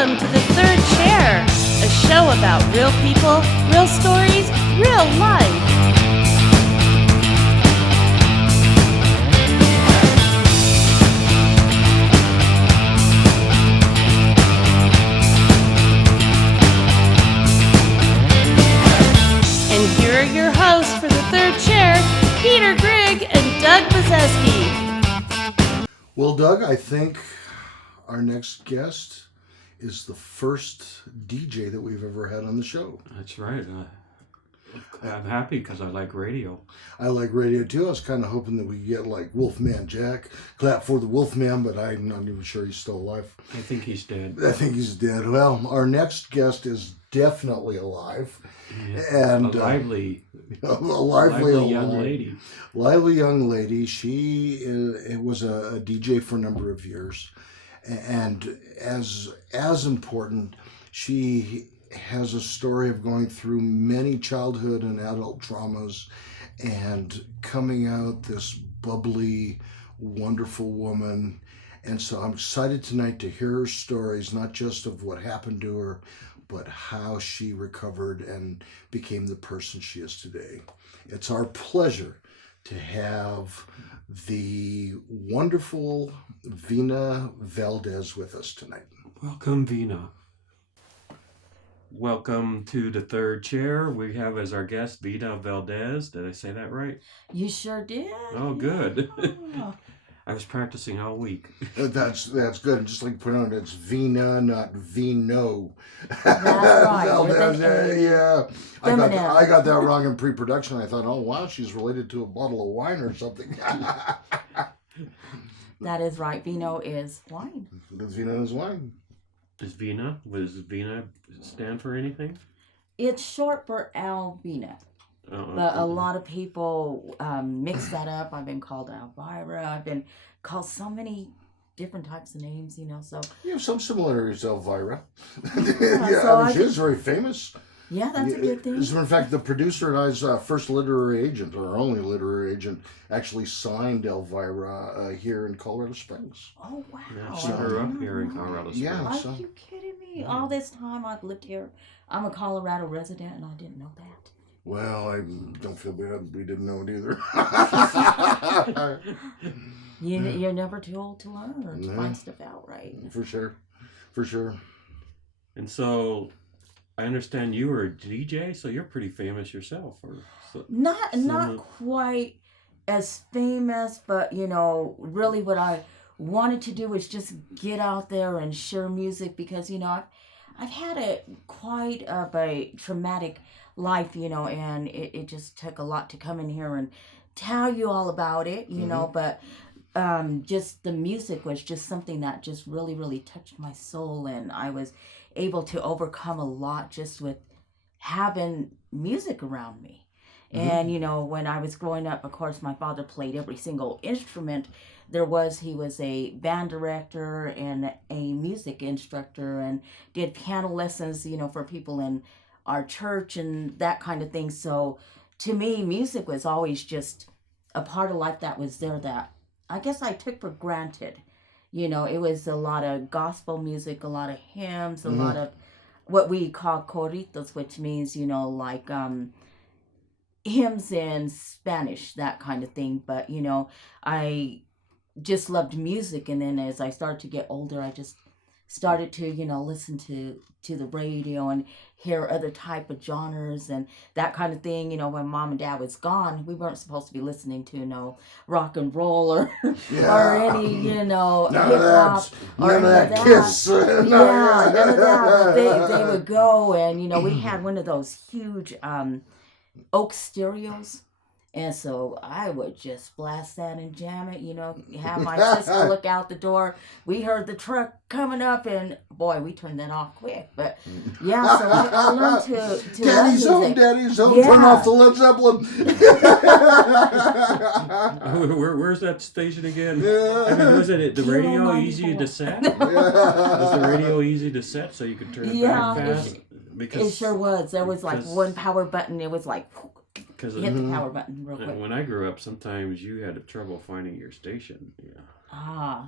Welcome to The Third Chair, a show about real people, real stories, real life. And here are your hosts for The Third Chair, Peter Grigg and Doug Bazeski. Well, Doug, I think our next guest is the first DJ that we've ever had on the show. That's right. I'm happy because I like radio. I like radio too. I was kind of hoping that we get like Wolfman Jack, clap for the Wolfman, but I'm not even sure he's still alive. I think he's dead. I think he's dead. Well, our next guest is definitely alive. Yeah, And a lively young lady. Lively young lady. She was a DJ for a number of years. And as important, she has a story of going through many childhood and adult traumas and coming out this bubbly, wonderful woman. And so I'm excited tonight to hear her stories, not just of what happened to her, but how she recovered and became the person she is today. It's our pleasure to have the wonderful Vina Valdez with us tonight. Welcome, Vina. Welcome to The Third Chair. We have as our guest Vida Valdez. Did I say that right? You sure did. Oh, good. Yeah. I was practicing all week. That's good. Just like put on it's Vina, not Vino. That's right. Valdez, yeah. I got that wrong in pre-production. I thought, oh wow, she's related to a bottle of wine or something. That is right. Vino is wine. Vino is wine. Does Vina stand for anything? It's short for Alvina. But a lot of people mix that up. I've been called Elvira. I've been called so many different types of names, so. You have some similarities to Elvira. So she's very famous. Yeah, that's a good thing. As a matter of fact, the producer and I's first literary agent, or only literary agent, actually signed Elvira here in Colorado Springs. Oh, wow. Yeah, she grew up here in Colorado Springs. Yeah. Are you kidding me? All this time I've lived here. I'm a Colorado resident, and I didn't know that. Well, I don't feel bad. We didn't know it either. You're never too old to learn or to find stuff out, right? For sure. And so, I understand you were a DJ, so you're pretty famous yourself. Not quite as famous, but really what I wanted to do was just get out there and share music because I've had quite a traumatic life, and it just took a lot to come in here and tell you all about it, but just the music was just something that just really, really touched my soul, and I was able to overcome a lot just with having music around me. And, when I was growing up, of course, my father played every single instrument. He was a band director and a music instructor and did piano lessons, for people in our church and that kind of thing. So to me, music was always just a part of life that was there that I guess I took for granted. It was a lot of gospel music, a lot of hymns, a lot of what we call corridos, which means, like hymns in Spanish, that kind of thing. But, I just loved music. And then as I started to get older, I just started to, listen to the radio and hear other type of genres and that kind of thing. When mom and dad was gone, we weren't supposed to be listening to no rock and roll or any, hip hop or none of that Kiss. None of that. But they would go and, we had one of those huge Oak stereos. And so I would just blast that and jam it, have my sister look out the door. We heard the truck coming up and boy, we turned that off quick. But yeah, so I learned to Daddy's love home, music. Daddy's home, turn off the Led Zeppelin. Where's that station again? Yeah. I mean, was it the radio easy to set? Was the radio easy to set so you could turn it back fast? It sure was. There was like one power button. It was like hit the power button real quick. When I grew up, sometimes you had trouble finding your station. Yeah.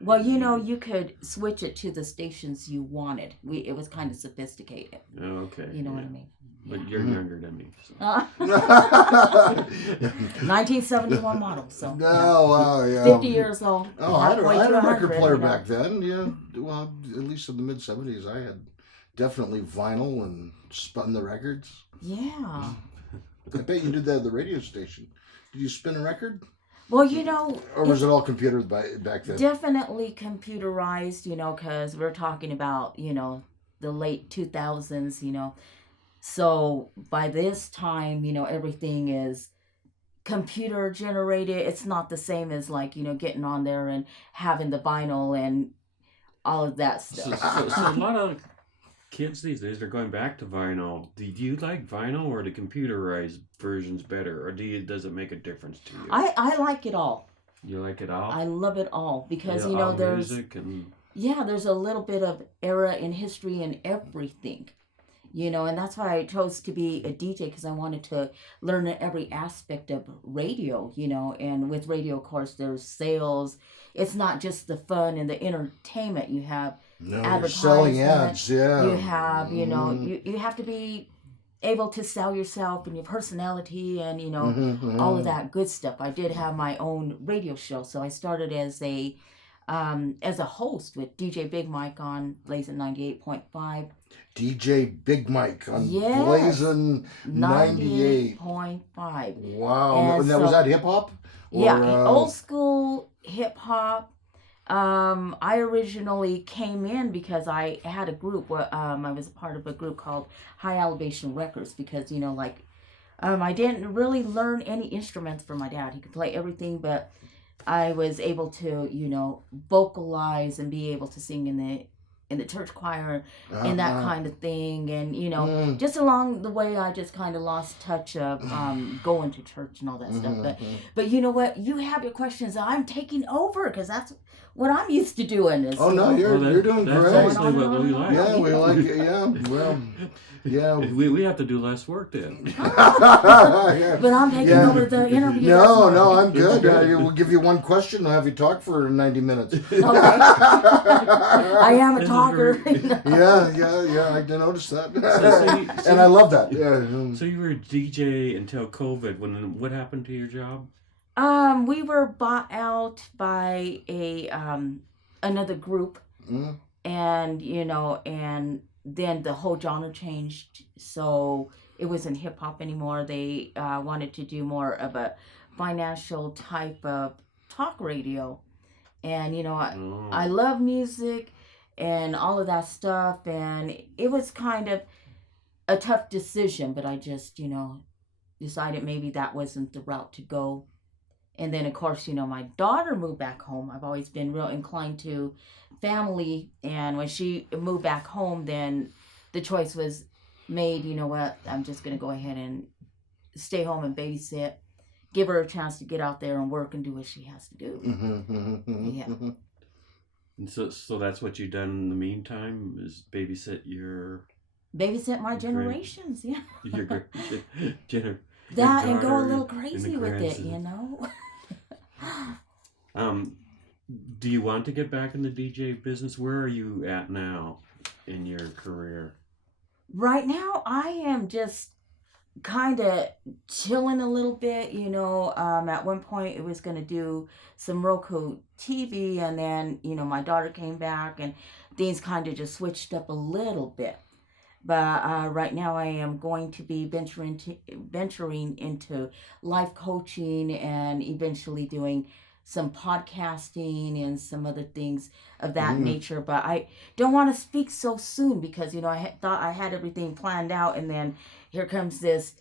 Well, you know, you could switch it to the stations you wanted. It was kind of sophisticated. Oh, okay. You know what I mean? But you're younger than me. So. 1971 model, so wow, yeah. 50 years old. Oh, I had a record player back then. Yeah, well, at least in the mid '70s, I had definitely vinyl and spun the records. Yeah. I bet you did that at the radio station. Did you spin a record? Well, you know, or was it all computer back then? Definitely computerized. You know, because we're talking about the late 2000s. So by this time, everything is computer generated. It's not the same as getting on there and having the vinyl and all of that stuff. So a lot of kids these days are going back to vinyl. Do you like vinyl or the computerized versions better, or does it make a difference to you? I like it all. You like it all? I love it all because all there's music and... there's a little bit of era in history and everything. And that's why I chose to be a DJ, because I wanted to learn every aspect of radio, and with radio, of course, there's sales. It's not just the fun and the entertainment. You have selling ads, yeah. You have, you have to be able to sell yourself and your personality and, all of that good stuff. I did have my own radio show, so I started as a host with DJ Big Mike on Blazin' 98.5. DJ Big Mike on Blazin' 98.5. Wow. And was that hip hop? Yeah, old school hip hop. I originally came in because I had a group where I was a part of a group called High Elevation Records, because I didn't really learn any instruments from my dad. He could play everything, but I was able to vocalize and be able to sing in the church choir and that kind of thing, and just along the way I just kind of lost touch of going to church and all that stuff. But you know what, you have your questions, I'm taking over because that's what I'm used to doing. You're doing great. That's actually what we like. Yeah, we like it. Yeah, well, yeah. We have to do less work then. But I'm taking over the interview. No, I'm good. We'll give you one question. I'll have you talk for 90 minutes. Okay. I am a talker. Yeah. I noticed that. And I love that. Yeah. So you were a DJ until COVID. What happened to your job? We were bought out by another group, and then the whole genre changed. So it wasn't hip hop anymore. They wanted to do more of a financial type of talk radio, and I love music and all of that stuff, and it was kind of a tough decision, but I just decided maybe that wasn't the route to go. And then, of course, my daughter moved back home. I've always been real inclined to family. And when she moved back home, then the choice was made, I'm just going to go ahead and stay home and babysit. Give her a chance to get out there and work and do what she has to do. Yeah. And so that's what you've done in the meantime, is babysit my generations, yeah. Your that and go a little crazy with it, Do you want to get back in the DJ business? Where are you at now in your career? Right now, I am just kind of chilling a little bit, at one point it was going to do some Roku TV, and then, my daughter came back and things kind of just switched up a little bit. But right now I am going to be venturing into life coaching and eventually doing some podcasting and some other things of that nature. But I don't want to speak so soon because, I thought I had everything planned out, and then here comes this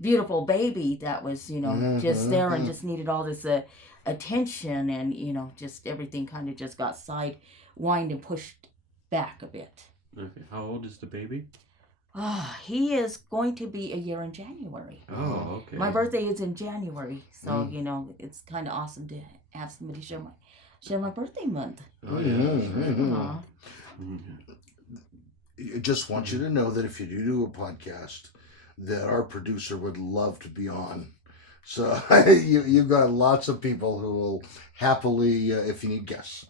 beautiful baby that was, just there and just needed all this attention, and, just everything kind of just got sidewind and pushed back a bit. Okay. How old is the baby? He is going to be a year in January. Oh, okay. My birthday is in January, so it's kind of awesome to have somebody share my birthday month. Oh yeah. I just want you to know that if you do a podcast, that our producer would love to be on. So you've got lots of people who will happily, if you need guests.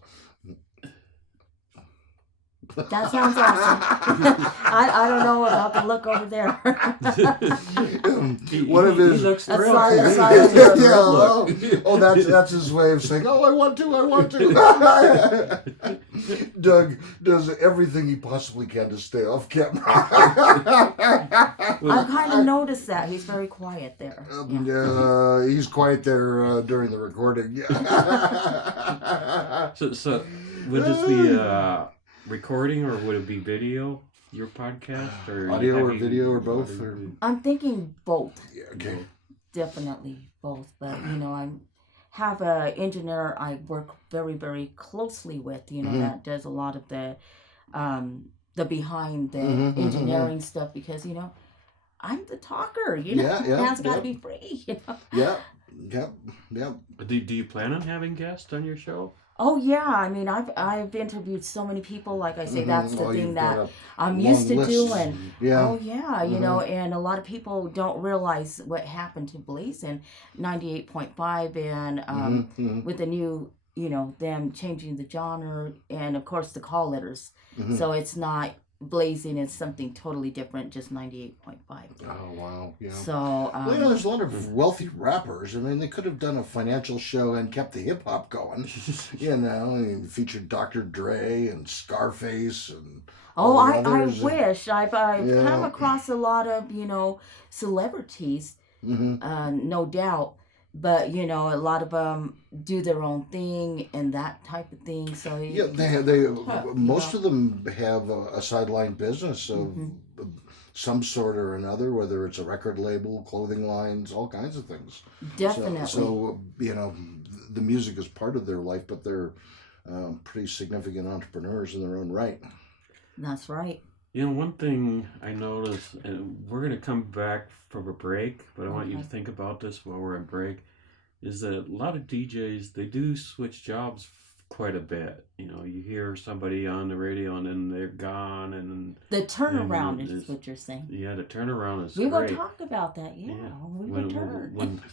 That sounds awesome. I don't know about the look over there. One of his he looks thrilled. That's his way of saying, I want to. Doug does everything he possibly can to stay off camera. I've kind of noticed that. He's very quiet there. He's quiet there during the recording. So would this be recording or would it be video? Your podcast or audio or video or both? Or? I'm thinking both. Yeah, okay. Definitely both, but I have an engineer I work very, very closely with. That does a lot of the behind the engineering stuff because I'm the talker. That's got to be free. Yeah. Do you plan on having guests on your show? Oh yeah, I've interviewed so many people. Like I say, that's the thing that I'm used to doing. Yeah. Oh yeah, and a lot of people don't realize what happened to Blaze in 98.5 and with the new, them changing the genre and of course the call letters. So it's not Blazing is something totally different, just 98.5. Oh, wow. Yeah. So, there's a lot of wealthy rappers. They could have done a financial show and kept the hip hop going. Featured Dr. Dre and Scarface and. I wish. I've come across a lot of, celebrities, no doubt. But, a lot of them do their own thing and that type of thing. So most of them have a sideline business of some sort or another, whether it's a record label, clothing lines, all kinds of things. Definitely. So the music is part of their life, but they're pretty significant entrepreneurs in their own right. That's right. One thing I noticed, and we're going to come back from a break, but I want you to think about this while we're on break, is that a lot of DJs, they do switch jobs quite a bit. You hear somebody on the radio and then they're gone. And the turnaround is what you're saying. Yeah, the turnaround is great. We will talk about that,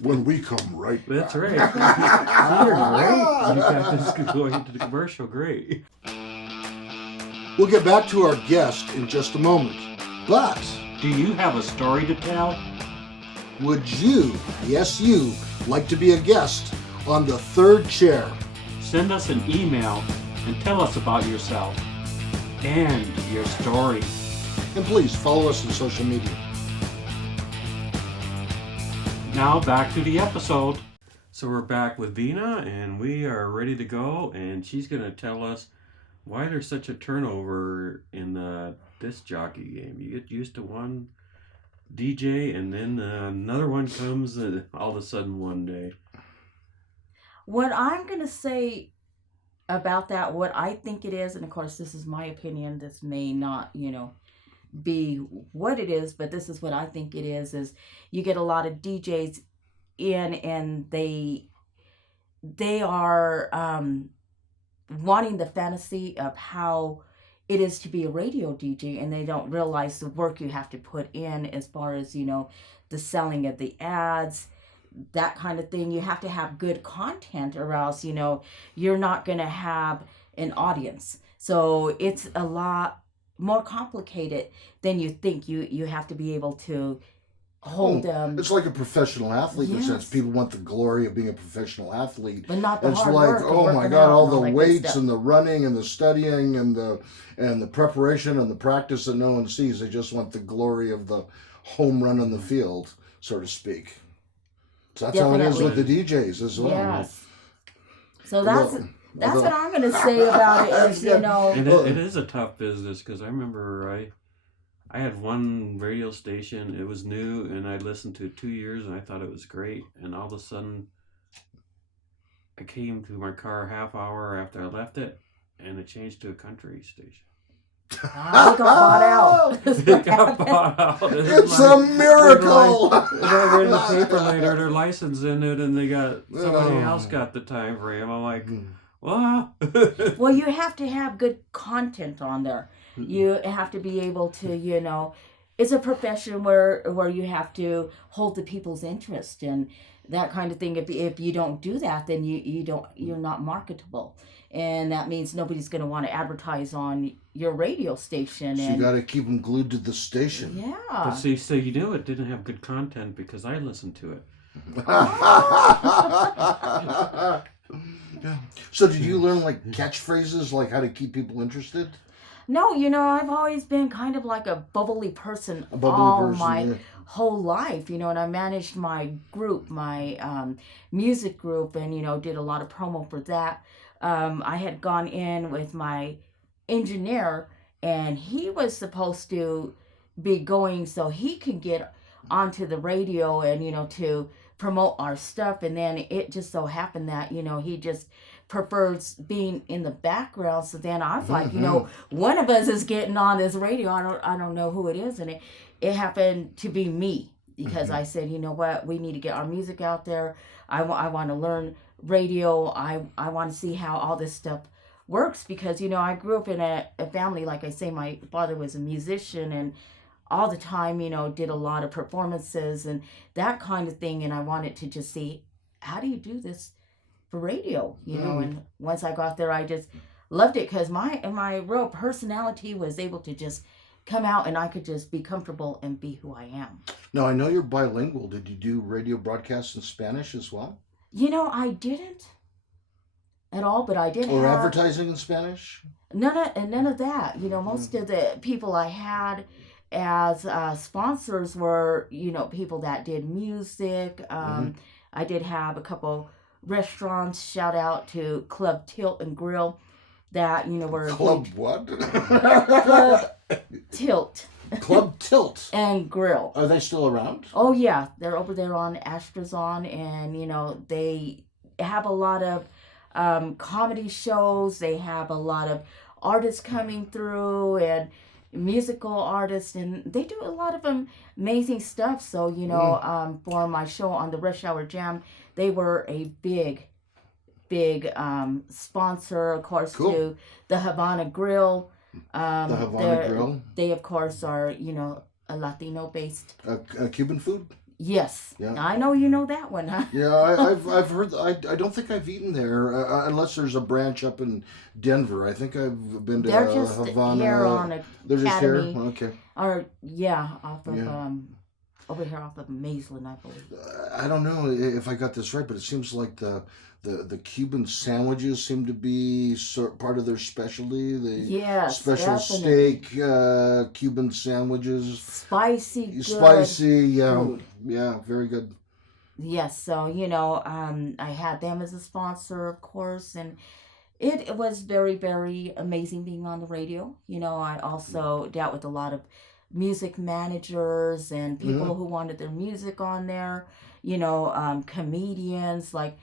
when we come right back. That's right. You're great. You got this going into the commercial, great. We'll get back to our guest in just a moment. But do you have a story to tell? Would you, yes you, like to be a guest on The Third Chair? Send us an email and tell us about yourself and your story. And please follow us on social media. Now back to the episode. So we're back with Vina and we are ready to go, and she's going to tell us why there's such a turnover in the disc jockey game. You get used to one DJ and then another one comes all of a sudden one day. What I'm going to say about that, what I think it is, and of course this is my opinion, this may not, be what it is, but this is what I think it is you get a lot of DJs in and they are wanting the fantasy of how it is to be a radio DJ, and they don't realize the work you have to put in as far as, the selling of the ads, that kind of thing. You have to have good content or else, you're not going to have an audience. So it's a lot more complicated than you think. You have to be able to hold it's like a professional athlete in a sense. People want the glory of being a professional athlete, but not the it's hard like, work oh my God, all the weights and the running and the studying and the preparation and the practice that no one sees. They just want the glory of the home run on the field, so to speak. So that's how it is with the DJs as well. Yes. So that's what I'm going to say about it is, And it is a tough business, because I remember I had one radio station, it was new, and I listened to it 2 years, and I thought it was great. And all of a sudden, I came to my car a half hour after I left it, and it changed to a country station. They got bought out. It got bought out. It's a miracle. I read in the paper later, their license in it, and they got somebody else got the time frame. I'm like, what? Well, you have to have good content on there. You have to be able to, it's a profession where you have to hold the people's interest, and that kind of thing. If you don't do that, then you're not marketable, and that means nobody's going to want to advertise on your radio station. So and you got to keep them glued to the station. Yeah. But see, so you knew it didn't have good content because I listened to it. Yeah. So did you learn like catchphrases, like how to keep people interested? No, I've always been kind of like a bubbly person my whole life, and I managed my group, my music group, and, did a lot of promo for that. I had gone in with my engineer, and he was supposed to be going so he could get onto the radio and, to promote our stuff. And then it just so happened that, he just prefers being in the background. So then I was like, one of us is getting on this radio. I don't know who it is. And it happened to be me, because I said, you know what, we need to get our music out there. I want to learn radio. I want to see how all this stuff works, because, I grew up in a family, like I say, my father was a musician, and all the time, did a lot of performances and that kind of thing. And I wanted to just see, how do you do this for radio, and once I got there, I just loved it, because my real personality was able to just come out, and I could just be comfortable and be who I am. Now, I know you're bilingual. Did you do radio broadcasts in Spanish as well? I didn't at all, but I did Or have advertising in Spanish? none of that. Most of the people I had as sponsors were, people that did music. I did have a couple restaurants. Shout out to Club Tilt and Grill, that were Club what? Club Tilt. Club Tilt and Grill. Are they still around? Oh yeah, they're over there on Astrazon, and they have a lot of comedy shows. They have a lot of artists coming through, and musical artists, and they do a lot of amazing stuff. So for my show on the Rush Hour Jam, they were a big sponsor, of course. Cool. To the Havana Grill. The Havana Grill. They of course are a Latino based Cuban food. Yes. Yeah. I know you know that one, huh? Yeah, I've heard. I don't think I've eaten there unless there's a branch up in Denver. I think I've been to They're just Havana. here on They're just here. Academy. Okay. Or off of over here off of Maitland, I believe. I don't know if I got this right, but it seems like the Cuban sandwiches seem to be part of their specialty. The special definitely. steak Cuban sandwiches. Spicy, good Spicy, food. Yeah, very good. Yes, so I had them as a sponsor, of course, and it was very, very amazing being on the radio. I also dealt with a lot of music managers and people who wanted their music on there. Comedians, like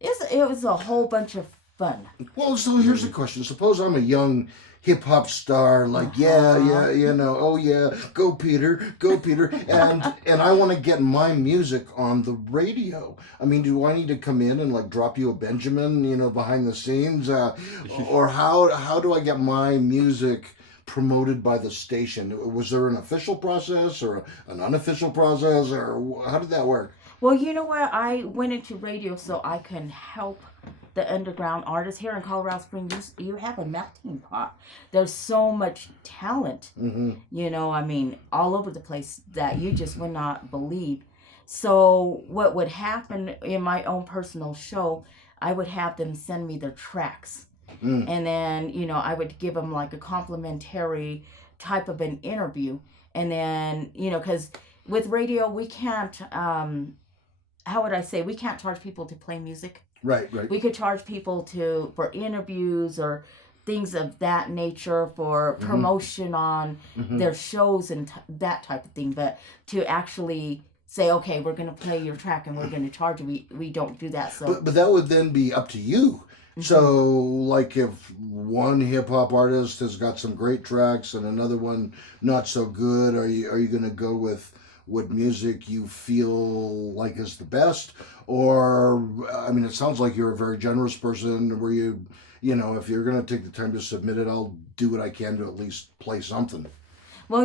it was a whole bunch of fun. Well, so here's the question. Suppose I'm a young hip-hop star, like, oh yeah, go Peter, and I want to get my music on the radio. I mean, do I need to come in and like drop you a Benjamin, behind the scenes, or how do I get my music promoted by the station? Was there an official process or an unofficial process, or how did that work? Well, you know what? I went into radio so I can help the underground artists here in Colorado Springs. You have a melting pot. There's so much talent, all over the place that you just would not believe. So what would happen in my own personal show, I would have them send me their tracks. And then, I would give them like a complimentary type of an interview. And then, because with radio, we can't, how would I say, we can't charge people to play music. Right. We could charge people for interviews or things of that nature, for promotion on their shows and that type of thing. But to actually say, okay, we're going to play your track and we're going to charge you, we don't do that. So, but that would then be up to you. So, like, if one hip hop artist has got some great tracks and another one not so good, are you going to go with what music you feel like is the best? Or, I mean, it sounds like you're a very generous person where if you're going to take the time to submit it, I'll do what I can to at least play something. Well,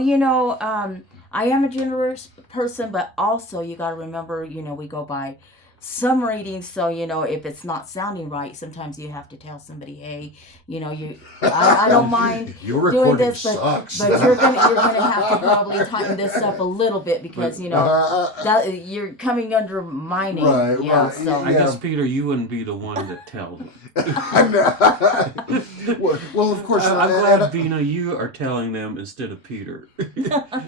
I am a generous person, but also you got to remember, we go by some ratings. So, if it's not sounding right, sometimes you have to tell somebody, hey, I don't mind Your doing this, sucks. but you're gonna have to probably tighten this up a little bit because, that you're coming under my name. Right, yeah, right. So. I guess, Peter, you wouldn't be the one to tell them. well, of course. I'm glad, Vina, you are telling them instead of Peter.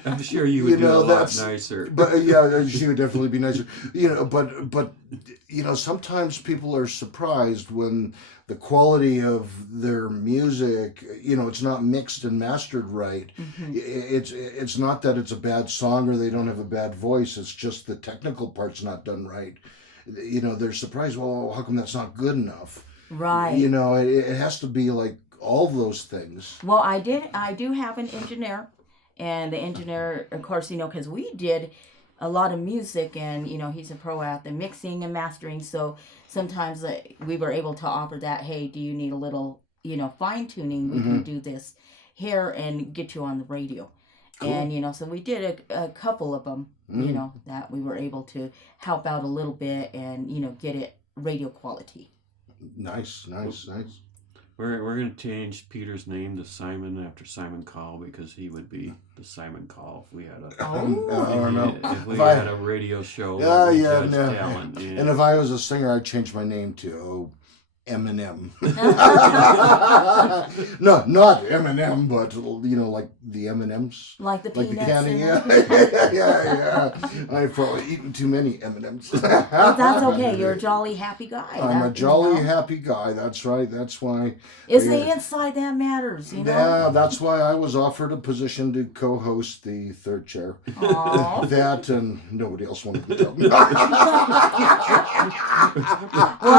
I'm sure you would do a lot nicer. But yeah, she would definitely be nicer. But sometimes people are surprised when the quality of their music, it's not mixed and mastered right. Mm-hmm. It's not that it's a bad song or they don't have a bad voice. It's just the technical part's not done right. They're surprised. Well, how come that's not good enough? Right. It has to be like all those things. Well, I do have an engineer, and the engineer, of course, because we did a lot of music, and he's a pro at the mixing and mastering. So sometimes we were able to offer that. Hey, do you need a little, fine tuning? We can do this here and get you on the radio. Cool. And so we did a couple of them. That we were able to help out a little bit and get it radio quality. Nice. We're going to change Peter's name to Simon after Simon Cowell because he would be the Simon Cowell if we had if we had a radio show. Talent. And if I was a singer, I'd change my name to Eminem. No, not Eminem, but like the M&Ms, like the peanuts, like the candy. Yeah. I've probably eaten too many M&Ms. Well, that's okay. You're a jolly happy guy. I'm a jolly happy guy. That's right. That's why. It's the inside that matters. Yeah, that's why I was offered a position to co-host the third chair. Aww. That and nobody else wanted to tell me. Well,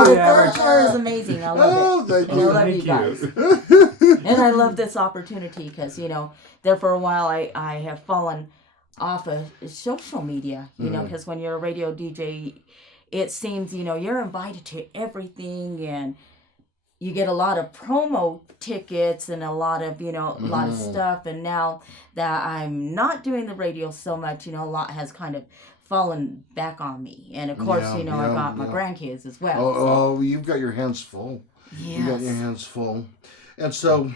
the third chair is amazing. I love it. Thank you. I love you guys. And I love this opportunity because, there for a while I have fallen off of social media, because when you're a radio DJ, it seems, you're invited to everything and you get a lot of promo tickets and a lot of, a lot of stuff. And now that I'm not doing the radio so much, a lot has kind of fallen back on me. And of course, I got my grandkids as well. Oh, you've got your hands full. Yes. You got your hands full. And so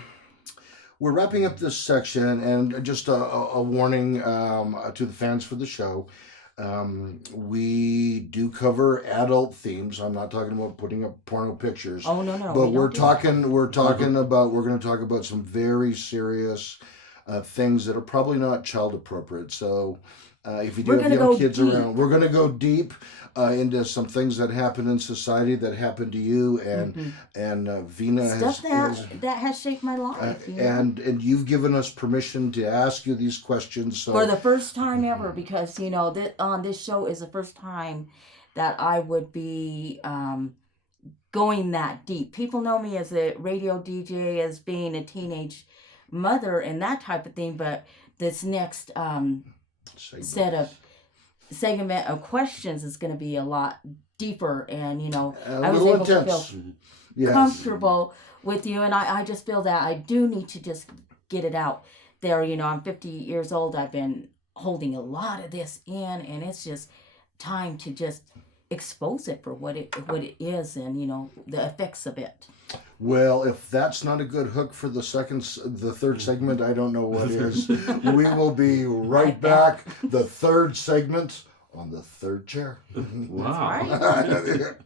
we're wrapping up this section, and just a warning to the fans for the show. We do cover adult themes. I'm not talking about putting up porno pictures. Oh, no. But we're going to talk about some very serious things that are probably not child appropriate. So if you do have young kids around, we're going to go deep into some things that happen in society that happened to you, and Vina that has shaped my life. And you've given us permission to ask you these questions. So for the first time ever, because on this show is the first time that I would be going that deep. People know me as a radio DJ, as being a teenage mother and that type of thing, but this next segment of questions is going to be a lot deeper, and I was able to feel comfortable with you, and I just feel that I do need to just get it out there. I'm 50 years old. I've been holding a lot of this in, and it's just time to just expose it for what it is, and the effects of it. Well, if that's not a good hook for the third segment, I don't know what is. We will be right back. The third segment on the third chair. Wow. That's right.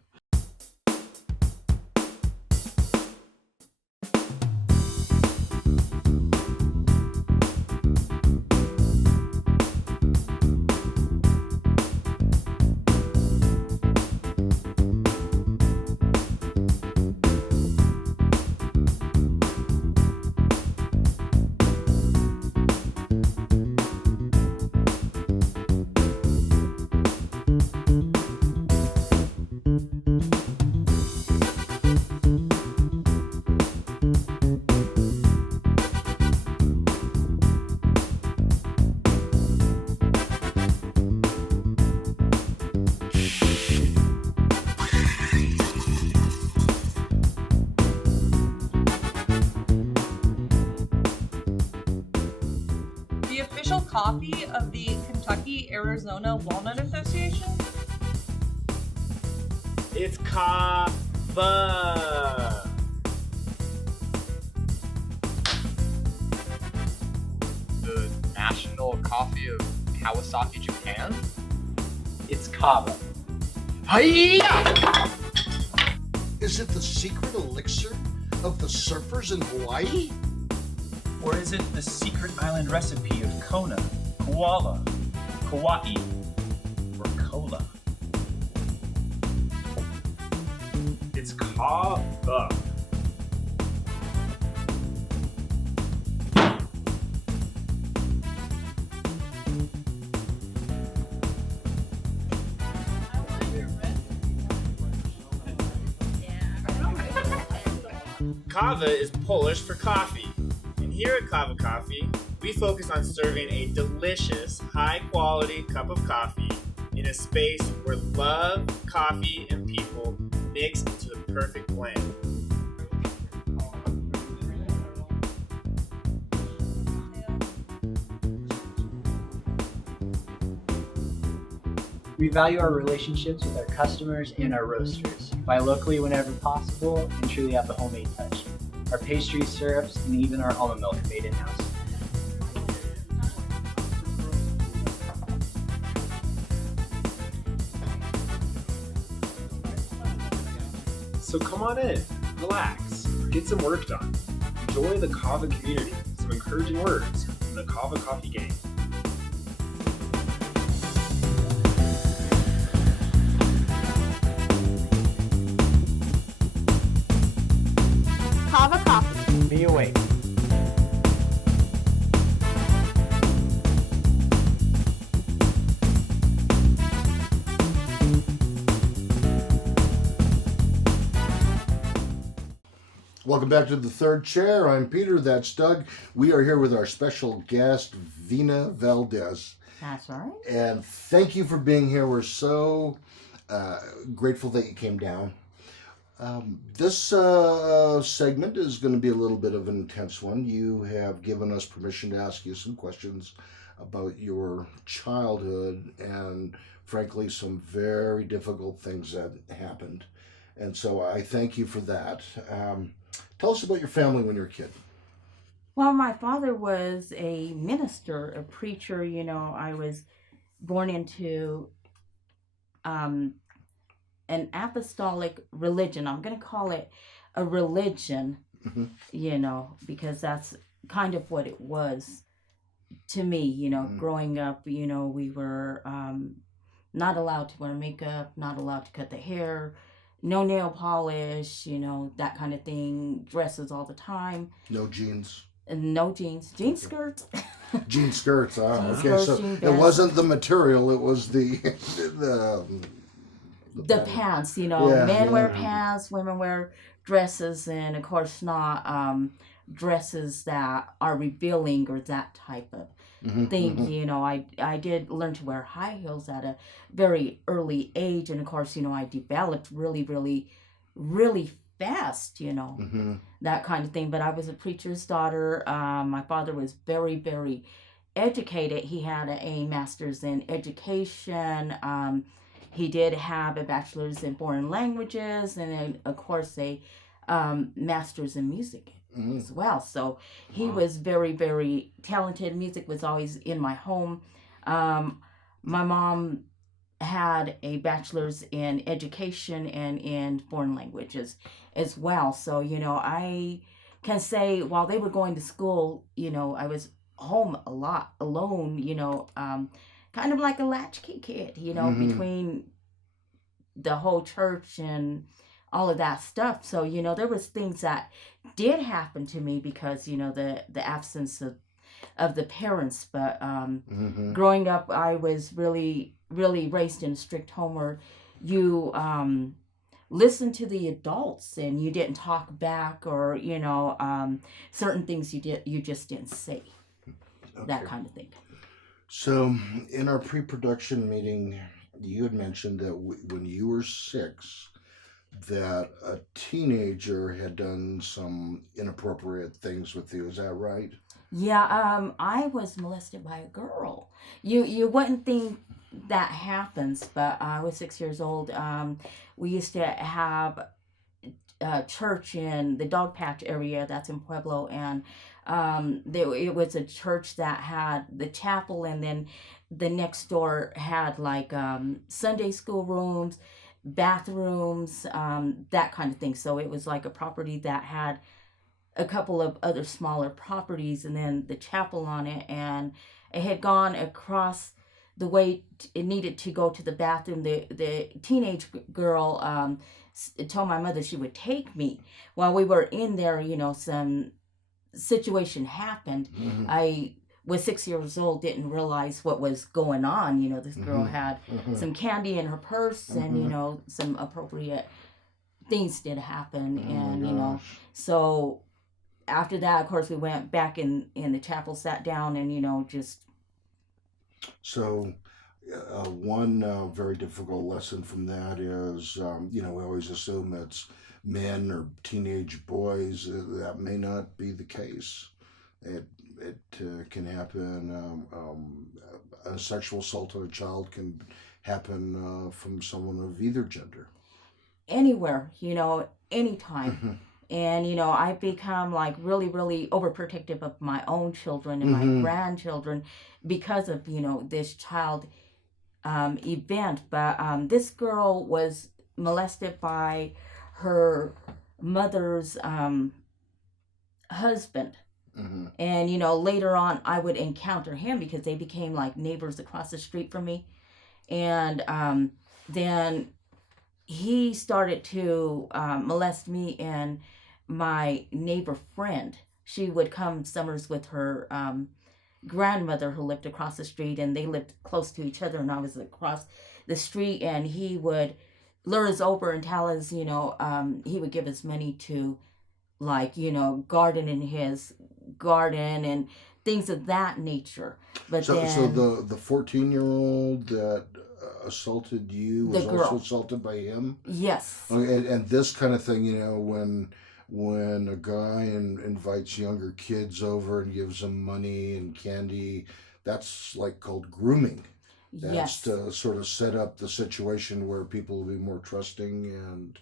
coffee of the Kentucky-Arizona Walnut Association? It's kava. The national coffee of Kawasaki, Japan? It's kava. Hiya! Is it the secret elixir of the surfers in Hawaii? Or is it the secret island recipe of Kona, Koala, Kauai, or Cola? It's kava. Kava is Polish for coffee. And here at Kava Coffee, we focus on serving a delicious, high-quality cup of coffee in a space where love, coffee, and people mix into the perfect blend. We value our relationships with our customers and our roasters. Buy locally whenever possible and truly have the homemade touch. Our pastries, syrups, and even our almond milk are made in-house. So come on in, relax, get some work done. Enjoy the Kava community, some encouraging words from the Kava Coffee Gang. Kava Coffee. Be awake. Welcome back to the third chair. I'm Peter, that's Doug. We are here with our special guest, Vina Valdez. That's right. And thank you for being here. We're so grateful that you came down. This segment is going to be a little bit of an intense one. You have given us permission to ask you some questions about your childhood and, frankly, some very difficult things that happened. And so I thank you for that. Tell us about your family when you were a kid. Well, my father was a minister, a preacher. You know, I was born into an apostolic religion. I'm going to call it a religion, you know, because that's kind of what it was to me, you know, growing up. You know, we were not allowed to wear makeup, not allowed to cut the hair, no nail polish, you know, that kind of thing, dresses all the time. No jeans. And no jeans. Jean skirts. Jean skirts. Jean Okay, skirts, so jean it vests. wasn't the material, it was the The pants, you know, Yeah, men wear yeah. pants, women wear dresses, and of course not dresses that are revealing or that type of thing. You know, I did learn to wear high heels at a very early age, and of course, you know, I developed really fast, you know, that kind of thing. But I was a preacher's daughter. My father was very educated. He had a master's in education. He did have a bachelor's in foreign languages, and then, of course, a master's in music as well. So he was very talented. Music was always in my home. My mom had a bachelor's in education and in foreign languages as well. So, you know, I can say while they were going to school, you know, I was home a lot alone, you know, kind of like a latchkey kid, you know, between the whole church and all of that stuff. So, you know, there was things that did happen to me because, you know, the absence of the parents. But growing up, I was really raised in a strict home where you listened to the adults and you didn't talk back, or, you know, certain things you just didn't say. Okay. That kind of thing. So, in our pre-production meeting, you had mentioned that when you were 6, that a teenager had done some inappropriate things with you. Is that right? Yeah, I was molested by a girl. You wouldn't think that happens, but I was 6 years old. We used to have church in the dog patch area that's in Pueblo, and it was a church that had the chapel, and then the next door had like Sunday school rooms, bathrooms, that kind of thing. So it was like a property that had a couple of other smaller properties and then the chapel on it, and it had gone across the way it needed to go to the bathroom. The teenage girl told my mother she would take me. While we were in there, some situation happened. Mm-hmm. I was 6 years old, didn't realize what was going on. This girl Mm-hmm. had Mm-hmm. some candy in her purse, Mm-hmm. and some appropriate things did happen. Oh And my gosh. so after that, of course, we went back in the chapel, sat down, and just. So, one very difficult lesson from that is, we always assume it's men or teenage boys. That may not be the case. It can happen. A sexual assault on a child can happen from someone of either gender. Anywhere, anytime. Mm-hmm. And I've become like really, really overprotective of my own children and Mm-hmm. my grandchildren because of this child event. But this girl was molested by her mother's husband. Mm-hmm. And later on I would encounter him because they became like neighbors across the street from me. And then he started to molest me and my neighbor friend. She would come summers with her grandmother who lived across the street, and they lived close to each other, and I was across the street, and he would lure us over and tell us, he would give us money to like, garden in his garden and things of that nature. But So then the 14-year-old that assaulted you was The girl. also assaulted by him. yes. Okay, and this kind of thing, when a guy invites younger kids over and gives them money and candy, that's like called grooming. That's Yes. to sort of set up the situation where people will be more trusting and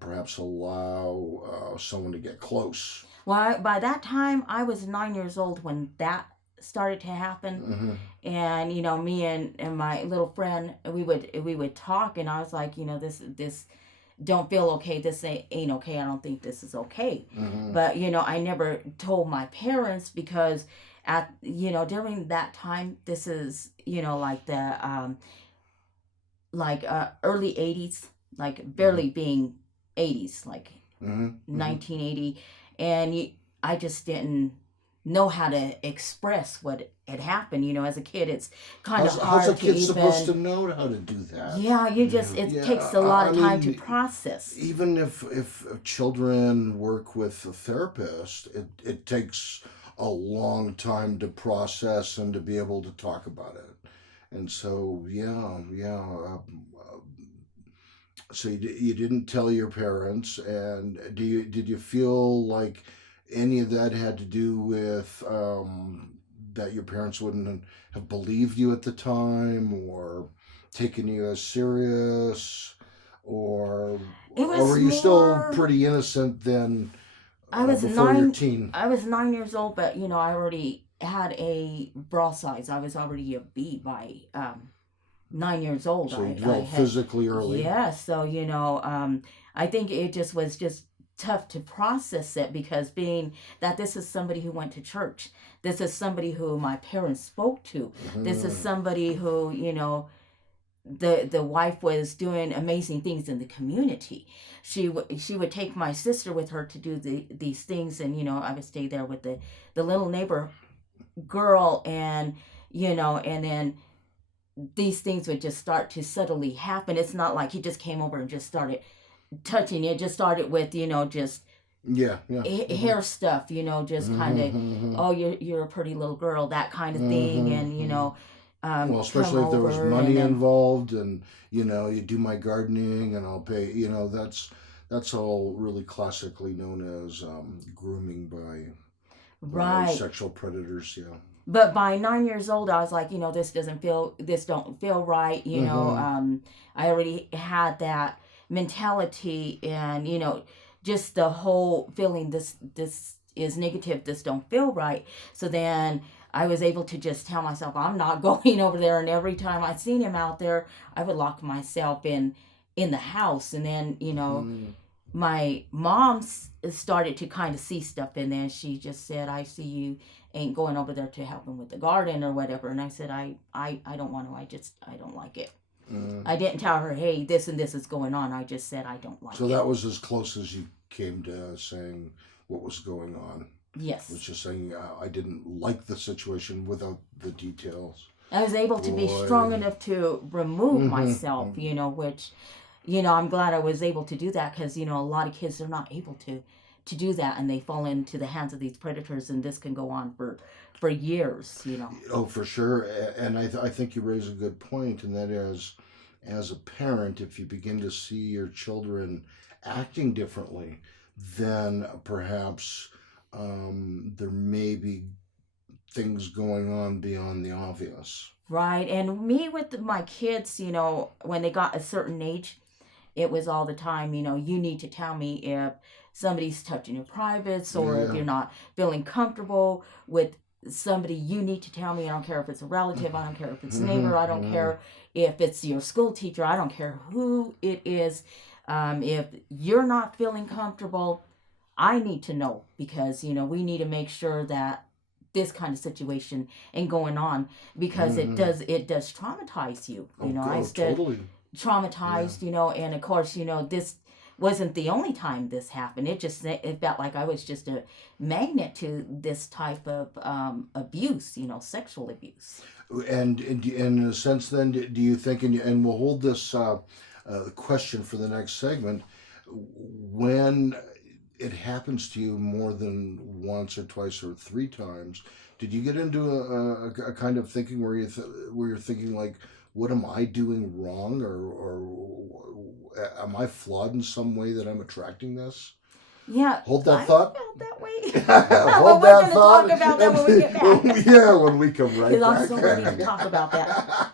perhaps allow someone to get close. Well, by that time, I was 9 years old when that started to happen. Mm-hmm. And me and my little friend, we would talk, and I was like, this don't feel okay. This ain't okay. I don't think this is okay. Mm-hmm. But I never told my parents because at during that time, this is like the early 80s, like barely being 80s, like Mm-hmm. 1980, and I just didn't know how to express what had happened. As a kid, it's kind of hard How's a to kid even. supposed to know how to do that? Yeah, it Yeah, takes a lot of I time mean, to process. Even if children work with a therapist, it takes a long time to process and to be able to talk about it. And so, so you didn't tell your parents, and did you feel like any of that had to do with that your parents wouldn't have believed you at the time, or taken you as serious, or It or was were you still more. pretty innocent then I was before your 9. teen? I was 9 years old, but I already had a bra size. I was already a B by 9 years old. So you I developed had. physically early. Yeah, so I think it was just tough to process it because being that this is somebody who went to church, this is somebody who my parents spoke to, this is somebody who the wife was doing amazing things in the community. She would take my sister with her to do these things, and I would stay there with the little neighbor girl, and and then these things would just start to subtly happen. It's not like he just came over and just started touching. It just started with just Yeah. hair stuff, just kind of, oh, you're a pretty little girl, that kind of thing. And Well, especially if there was money involved, and you do my gardening and I'll pay. That's all really classically known as grooming Right. Sexual predators, yeah. But by 9 years old, I was like, this don't feel right. I already had that mentality, and just the whole feeling, this is negative, this don't feel right. So then I was able to just tell myself, I'm not going over there. And every time I seen him out there, I would lock myself in the house. And then my mom started to kind of see stuff, and then she just said, I see you ain't going over there to help him with the garden or whatever. And I said, I don't want to. I don't like it. I didn't tell her, hey, this and this is going on. I just said I don't like it. So that was as close as you came to saying what was going on. Yes. Was just saying I didn't like the situation without the details. I was able to be strong enough to remove myself, which, I'm glad I was able to do that, because, a lot of kids are not able to do that, and they fall into the hands of these predators, and this can go on for years, Oh, for sure. And I think you raise a good point, and that is, as a parent, if you begin to see your children acting differently, then perhaps there may be things going on beyond the obvious. Right. And me with my kids, when they got a certain age, it was all the time, you need to tell me if somebody's touching your privates, or if you're not feeling comfortable with somebody, you need to tell me. I don't care if it's a relative, I don't care if it's a neighbor, I don't care if it's your school teacher, I don't care who it is. If you're not feeling comfortable, I need to know, because, we need to make sure that this kind of situation ain't going on, because it does traumatize you. I said totally traumatized, and of course, this wasn't the only time this happened. It felt like I was just a magnet to this type of abuse, sexual abuse. And in a sense, then, do you think, and we'll hold this question for the next segment, when it happens to you more than once or twice or three times, did you get into a kind of thinking where you're thinking like, what am I doing wrong, or am I flawed in some way that I'm attracting this? Yeah. Hold that thought. I felt that way. Hold that thought. We're going to talk about that when we get back. Yeah, when we come right back. I'm so ready to talk about that.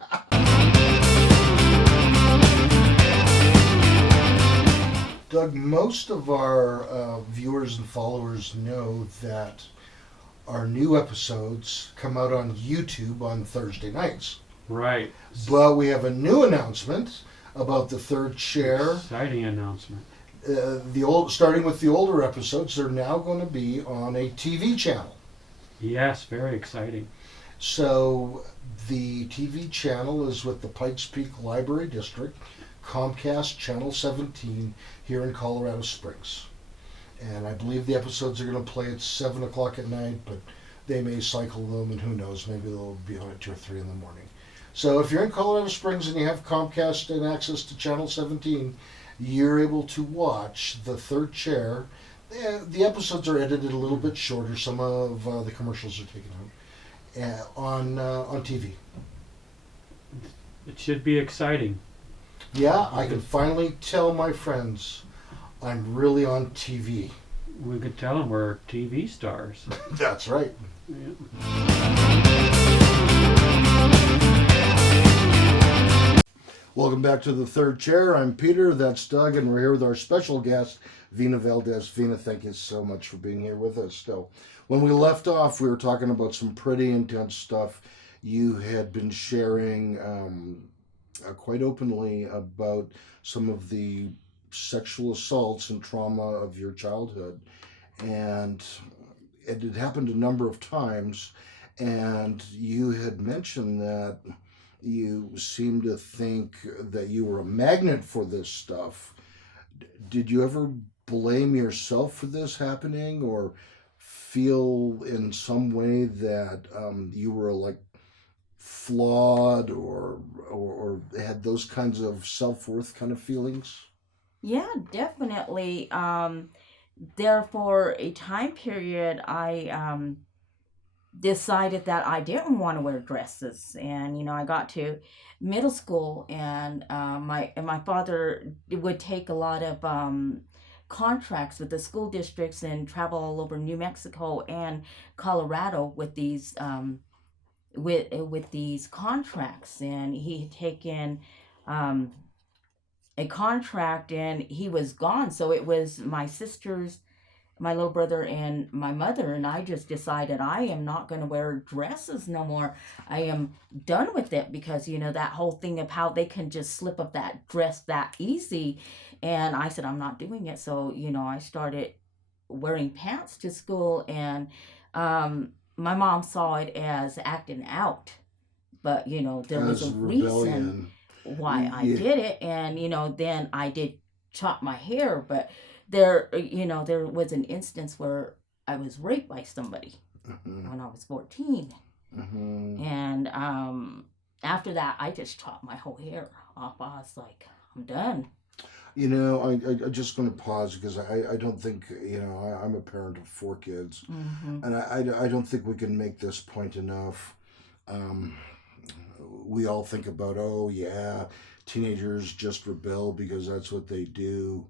Doug, most of our viewers and followers know that our new episodes come out on YouTube on Thursday nights. Right. But we have a new announcement about the third chair. Exciting announcement. Starting with the older episodes, they're now going to be on a TV channel. Yes, very exciting. So the TV channel is with the Pikes Peak Library District, Comcast Channel 17 here in Colorado Springs. And I believe the episodes are going to play at 7 o'clock at night, but they may cycle them, and who knows, maybe they'll be on at 2 or 3 in the morning. So if you're in Colorado Springs and you have Comcast and access to Channel 17, you're able to watch The Third Chair. The episodes are edited a little bit shorter. Some of the commercials are taken out on TV. It should be exciting. Yeah, I can finally tell my friends I'm really on TV. We could tell them we're TV stars. That's right. Yeah. Welcome back to The Third Chair. I'm Peter, that's Doug, and we're here with our special guest, Vina Valdez. Vina, thank you so much for being here with us still. When we left off, we were talking about some pretty intense stuff. You had been sharing quite openly about some of the sexual assaults and trauma of your childhood. And it had happened a number of times, and you had mentioned that you seem to think that you were a magnet for this stuff. Did you ever blame yourself for this happening, or feel in some way that you were like flawed or had those kinds of self-worth kind of feelings? Yeah, definitely. There for a time period, I decided that I didn't want to wear dresses, and I got to middle school, and my father would take a lot of contracts with the school districts and travel all over New Mexico and Colorado with these with these contracts. And he had taken a contract and he was gone. So it was my sisters, my little brother, and my mother, and I just decided I am not going to wear dresses no more. I am done with it, because that whole thing of how they can just slip up that dress that easy. And I said I'm not doing it. So I started wearing pants to school, and my mom saw it as acting out, but there was As a rebellion. reason why I did it. And then I did chop my hair, but there was an instance where I was raped by somebody when I was 14. And after that I just chopped my whole hair off. I was like, I'm done. I'm just going to pause, because I don't think, I'm a parent of 4 kids, and I don't think we can make this point enough. We all think about, oh yeah, teenagers just rebel because that's what they do.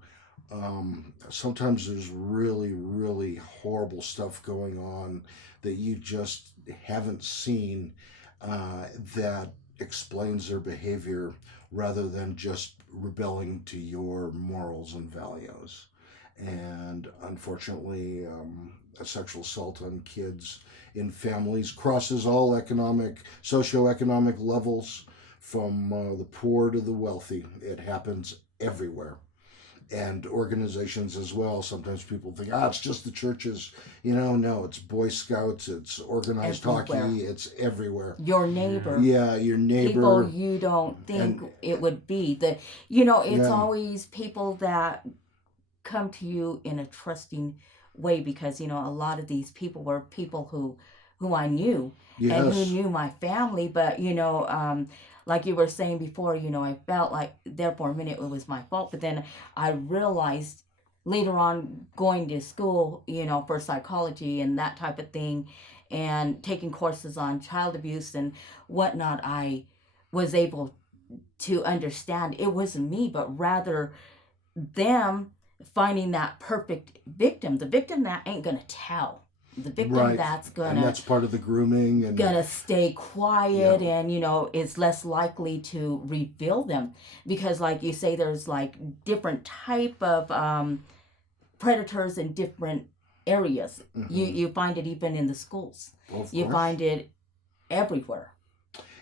Sometimes there's really, really horrible stuff going on that you just haven't seen, that explains their behavior rather than just rebelling to your morals and values. And unfortunately, a sexual assault on kids in families crosses all socioeconomic levels, from the poor to the wealthy. It happens everywhere. And organizations as well. Sometimes people think, it's just the churches. No, it's Boy Scouts, it's organized Everywhere. hockey, it's everywhere. Your neighbor. Yeah, your neighbor. People you don't think it would be. It's always people that come to you in a trusting way, because a lot of these people were people who I knew, and who knew my family. But like you were saying before, I felt like there for a minute it was my fault, but then I realized later on, going to school for psychology and that type of thing, and taking courses on child abuse and whatnot, I was able to understand it wasn't me, but rather them finding that perfect victim, the victim that ain't gonna tell, the victim that's gonna, and that's part of the grooming, and gonna stay quiet, and is less likely to reveal them, because like you say, there's like different type of predators in different areas. You find it even in the schools. You find it everywhere.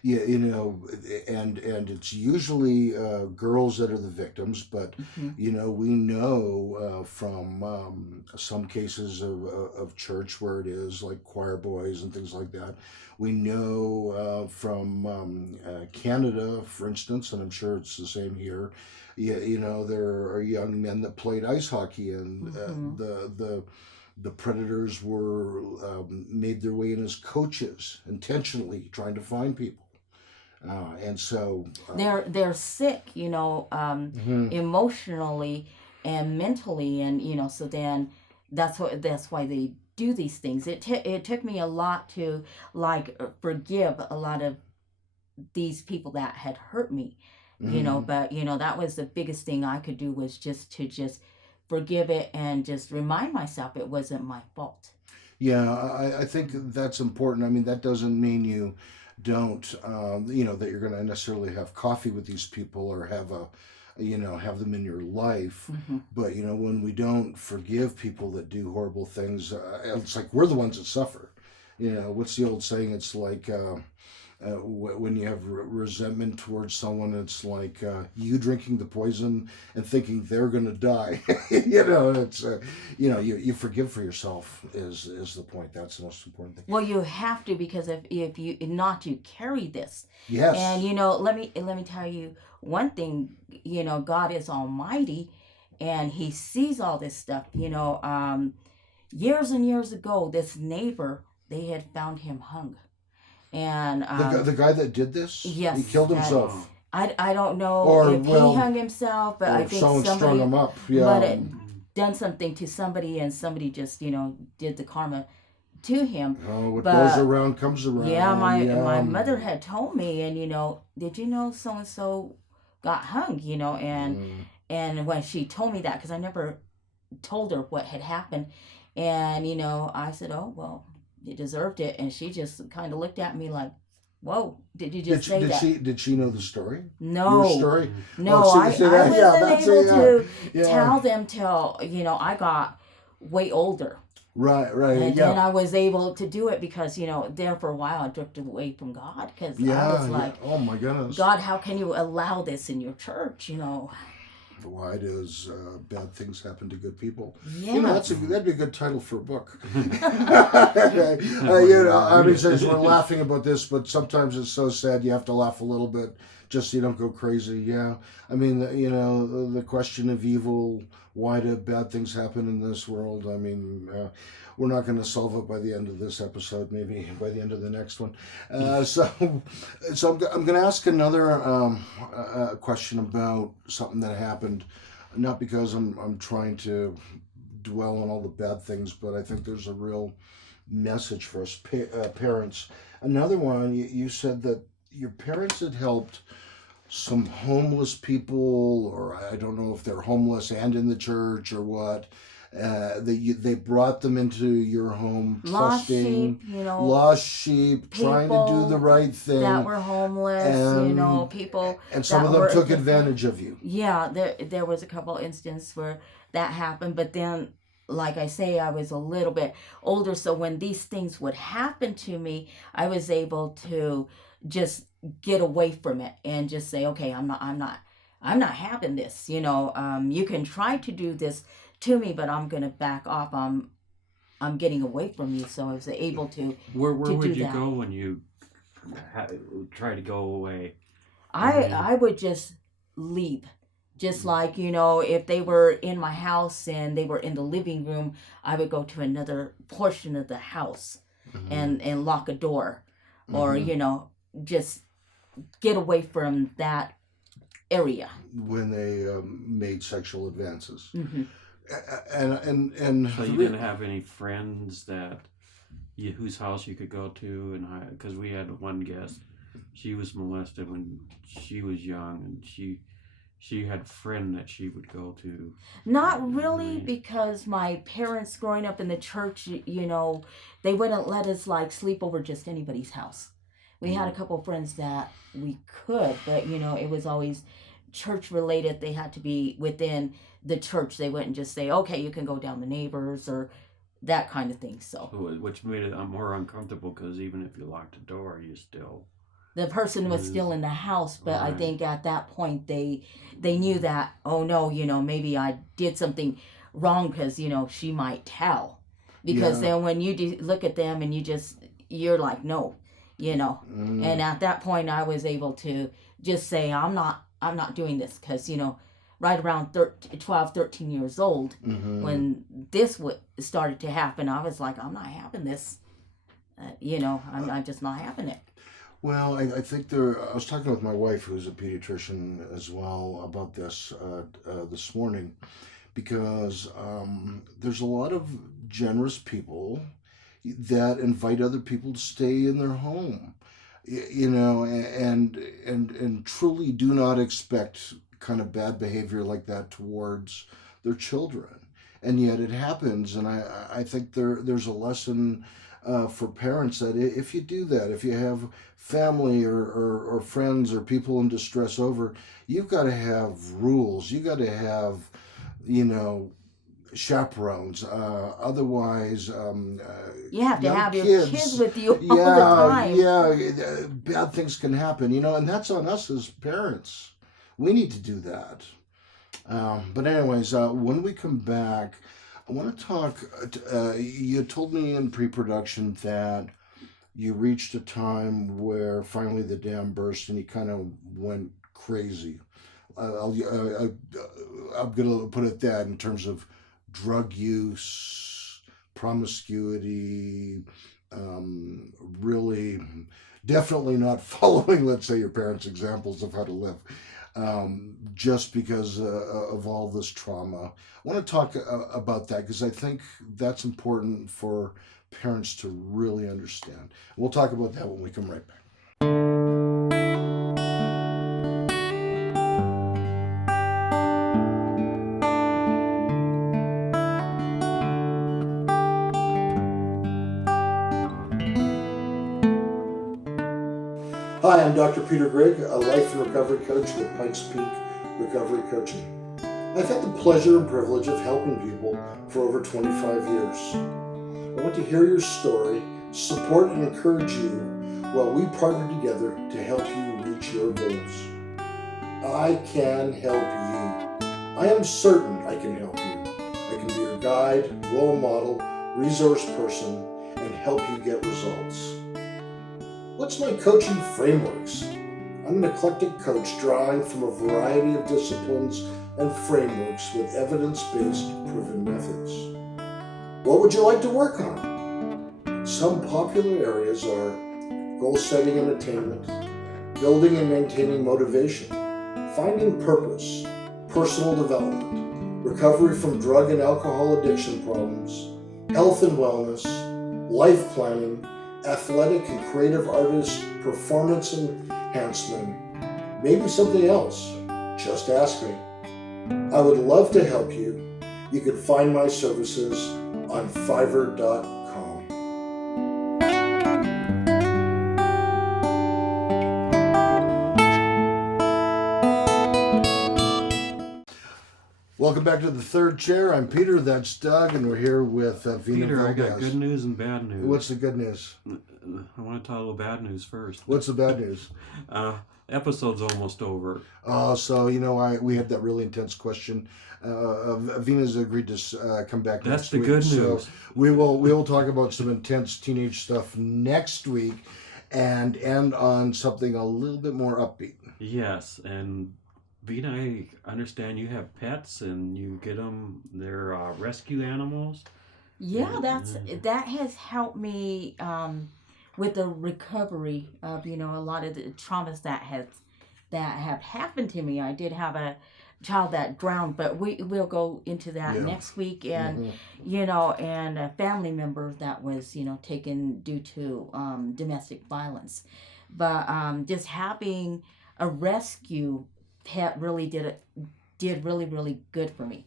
Yeah, and it's usually girls that are the victims, but we know from some cases of church where it is like choir boys and things like that. We know from Canada, for instance, and I'm sure it's the same here. There are young men that played ice hockey, and the predators were made their way in as coaches, intentionally trying to find people. And so they're sick, emotionally and mentally, and so then that's why they do these things. It took me a lot to forgive a lot of these people that had hurt me, but that was the biggest thing I could do, was just forgive it and just remind myself it wasn't my fault. Yeah, I think that's important. I mean, that doesn't mean you don't, that you're going to necessarily have coffee with these people or have have them in your life. But, when we don't forgive people that do horrible things, it's like we're the ones that suffer. What's the old saying? It's like, when you have resentment towards someone, it's like you drinking the poison and thinking they're going to die. It's you forgive for yourself is the point. That's the most important thing. Well, you have to, because if you not to carry this. Yes. And let me tell you one thing. God is almighty, and He sees all this stuff. Years and years ago, this neighbor, they had found him hung. And the guy that did this, yes, he killed himself. I don't know if he hung himself, but I think someone somebody strung him up. Yeah, but it done something to somebody, and somebody just did the karma to him. Oh, what goes around comes around. Yeah, my mother had told me, and did you know so and so got hung? And when she told me that, because I never told her what had happened. And, you know, I said, oh, well, you deserved it. And she just kind of looked at me like, whoa, did you just say that? Did she know the story? No. Your story? No, Oh, I wasn't able to tell them till, you know, I got way older. Right. And then I was able to do it because, you know, there for a while I drifted away from God because I was like, oh my goodness. God, how can you allow this in your church, you know? Why does bad things happen to good people? Yeah. You know, that'd be a good title for a book. You know, I mean, since we're laughing about this, but sometimes it's so sad you have to laugh a little bit just so you don't go crazy. Yeah. I mean, you know, the question of evil, why do bad things happen in this world? I mean, we're not going to solve it by the end of this episode, maybe by the end of the next one. So I'm going to ask another question about something that happened, not because I'm trying to dwell on all the bad things, but I think there's a real message for us parents. Another one, you said that your parents had helped some homeless people, or I don't know if they're homeless and in the church or what. They brought them into your home, trusting, lost sheep, trying to do the right thing. That were homeless, you know, people. And some of them took advantage of you. Yeah, there was a couple instances where that happened, but then, like I say, I was a little bit older, so when these things would happen to me, I was able to just get away from it and just say, okay, I'm not having this. You know, you can try to do this to me, but I'm gonna back off. I'm getting away from you. So I was able to. Where would you go when you try to go away? I would just leave. Just like, you know, if they were in my house and they were in the living room, I would go to another portion of the house and lock a door, or you know, just get away from that area. When they made sexual advances. Mm-hmm. And so you didn't have any friends whose house you could go to, and because we had one guest, she was molested when she was young, and she had a friend that she would go to. Not really, because my parents growing up in the church, you know, they wouldn't let us like sleep over just anybody's house. We had a couple of friends that we could, but you know, it was always church related. They had to be within the church. They wouldn't just say, okay, you can go down the neighbors or that kind of thing. So which made it more uncomfortable, because even if you locked the door, the person was still in the house. But right. I think at that point they knew that, oh no, you know, maybe I did something wrong, because you know, she might tell, because then when you look at them and you're like, no, you know. And at that point I was able to just say, I'm not doing this, because you know, right around 12, 13 years old, when this started to happen, I was like, I'm not having this. You know, I'm just not having it. Well, I think I was talking with my wife, who's a pediatrician as well, about this this morning, because there's a lot of generous people that invite other people to stay in their home, you know, and truly do not expect kind of bad behavior like that towards their children, and yet it happens. And I think there's a lesson for parents that if you do that, if you have family or friends or people in distress over, you've got to have rules. You got to have, you know, chaperones. Otherwise, you have to have your kids with you all the time. Yeah, bad things can happen, you know, and that's on us as parents. We need to do that. But anyways, when we come back, I want to talk, you told me in pre-production that you reached a time where finally the dam burst and you kind of went crazy. I'm going to put it that in terms of drug use, promiscuity, really definitely not following, let's say, your parents' examples of how to live. Just because of all this trauma. I want to talk about that, because I think that's important for parents to really understand. We'll talk about that when we come right back. Hi, I'm Dr. Peter Grigg, a life and recovery coach with Pikes Peak Recovery Coaching. I've had the pleasure and privilege of helping people for over 25 years. I want to hear your story, support and encourage you while we partner together to help you reach your goals. I can help you. I am certain I can help you. I can be your guide, role model, resource person, and help you get results. What's my coaching frameworks? I'm an eclectic coach drawing from a variety of disciplines and frameworks with evidence-based proven methods. What would you like to work on? Some popular areas are goal setting and attainment, building and maintaining motivation, finding purpose, personal development, recovery from drug and alcohol addiction problems, health and wellness, life planning, athletic and creative artist performance enhancement, maybe something else. Just ask me. I would love to help you. You can find my services on Fiverr.com. Welcome back to the third chair. I'm Peter, that's Doug, and we're here with Vina Peter, Valdez. I got good news and bad news. What's the good news? I want to tell a little bad news first. What's the bad news? Episode's almost over. So we had that really intense question. Vina's agreed to come back That's next week. That's the good news. So we will talk about some intense teenage stuff next week and end on something a little bit more upbeat. Yes, and Vina, I understand you have pets and you get them, they're rescue animals. Yeah, that has helped me with the recovery of a lot of the traumas that have happened to me. I did have a child that drowned, but we'll go into that next week, and and a family member that was taken due to domestic violence. But just having a rescue pet really did really good for me,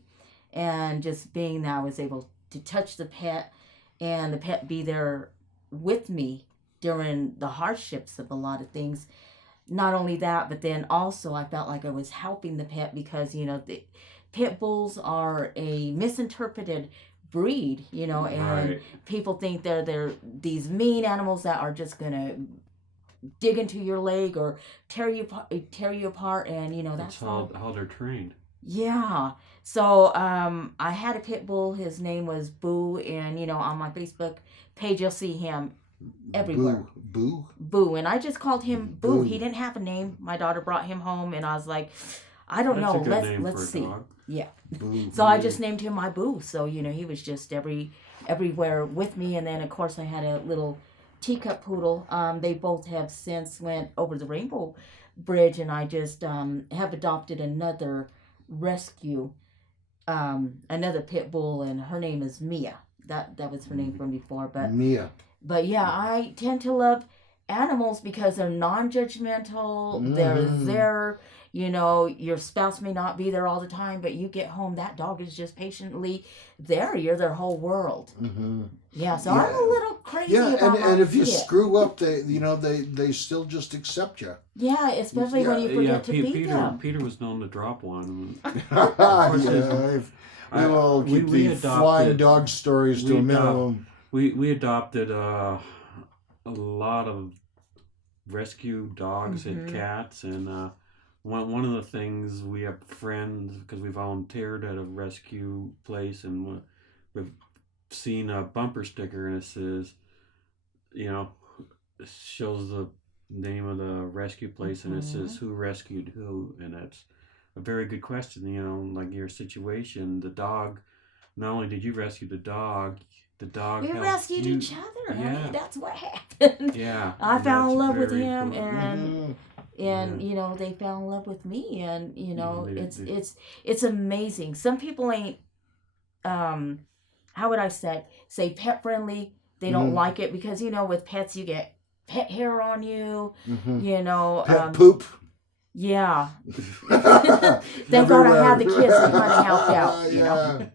and just being that I was able to touch the pet and the pet be there with me during the hardships of a lot of things. Not only that, but then also I felt like I was helping the pet because the pit bulls are a misinterpreted breed, and Right. people think they're these mean animals that are just gonna dig into your leg or tear you apart, and that's how they're trained. Yeah. So I had a pit bull. His name was Boo, and on my Facebook page you'll see him everywhere. Boo, and I just called him Boo. He didn't have a name. My daughter brought him home, and I was like, I don't That's know. a good name Let's for a see. dog. Yeah. Boo. So I just named him my Boo. So he was just everywhere with me, and then of course I had a little teacup poodle. They both have since went over the Rainbow Bridge, and I just have adopted another rescue, another pit bull, and her name is Mia. That was her name from before, but Mia. But yeah, I tend to love animals because they're non-judgmental. They're there. Your spouse may not be there all the time, but you get home, that dog is just patiently there. You're their whole world. Mm-hmm. Yeah, so I'm a little crazy Yeah, about and if you pet. screw up, they still just accept you. Yeah, especially when you forget to beat them. Peter was known to drop one. We will keep the flying dog stories to a minimum. We adopted a lot of rescue dogs and cats, and one of the things, we have friends because we volunteered at a rescue place, and we've seen a bumper sticker, and it says, shows the name of the rescue place, and it says who rescued who, and that's a very good question. Like your situation, the dog. Not only did you rescue the dog we rescued each other. Yeah. I mean, that's what happened. Yeah. I fell in love with very him, important. and they fell in love with me, and it's amazing. Some people ain't how would I say pet friendly. They don't like it because with pets you get pet hair on you. Pet poop. Yeah. Thank God I had the kids that kind of helped out, you know.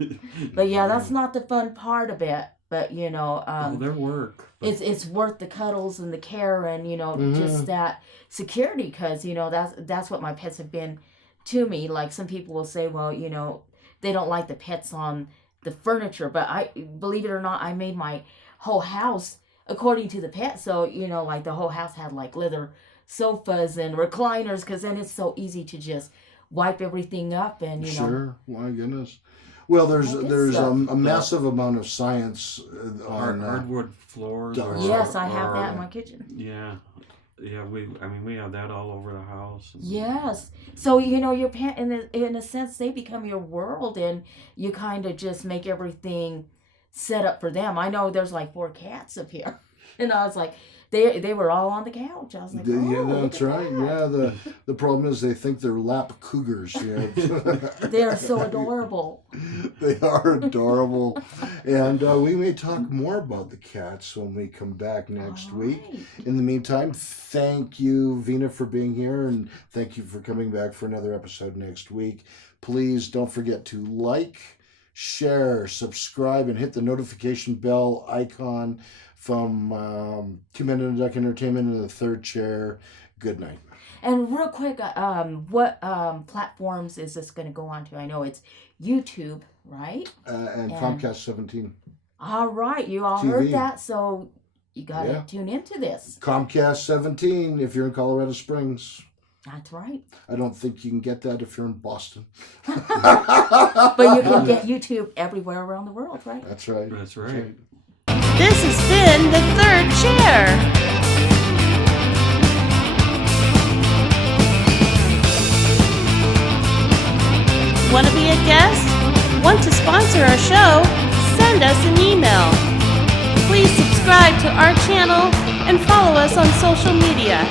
But yeah, that's not the fun part of it. But you know, their work. It's worth the cuddles and the care and you know just that security because you know that's what my pets have been to me. Like some people will say, well, you know, they don't like the pets on the furniture, but I believe it or not, I made my whole house according to the pet. So you know, like the whole house had like leather sofas and recliners because then it's so easy to just wipe everything up and you know. Sure, my goodness. Well, there's a massive amount of science on hardwood floors. Yes, I have that in my kitchen. Yeah, we have that all over the house. Yes, so you know your pet in a sense they become your world, and you kind of just make everything set up for them. I know there's like 4 cats up here, and I was like. They were all on the couch. I was like, yeah, that's right. Yeah, the problem is they think they're lap cougars. Yeah. They are so adorable. They are adorable. And we may talk more about the cats when we come back next week. In the meantime, thank you, Vina, for being here. And thank you for coming back for another episode next week. Please don't forget to like, share, subscribe, and hit the notification bell icon from 2 Men and a Duck Entertainment in the third chair. Good night. And real quick, what platforms is this going to go on to? I know it's YouTube, right? And Comcast 17. All right, you all TV. heard that, so you got to tune into this. Comcast 17 if you're in Colorado Springs. That's right. I don't think you can get that if you're in Boston. But you can get YouTube everywhere around the world, right? That's right. That's right. This has been The Third Chair. Want to be a guest? Want to sponsor our show? Send us an email. Please subscribe to our channel and follow us on social media.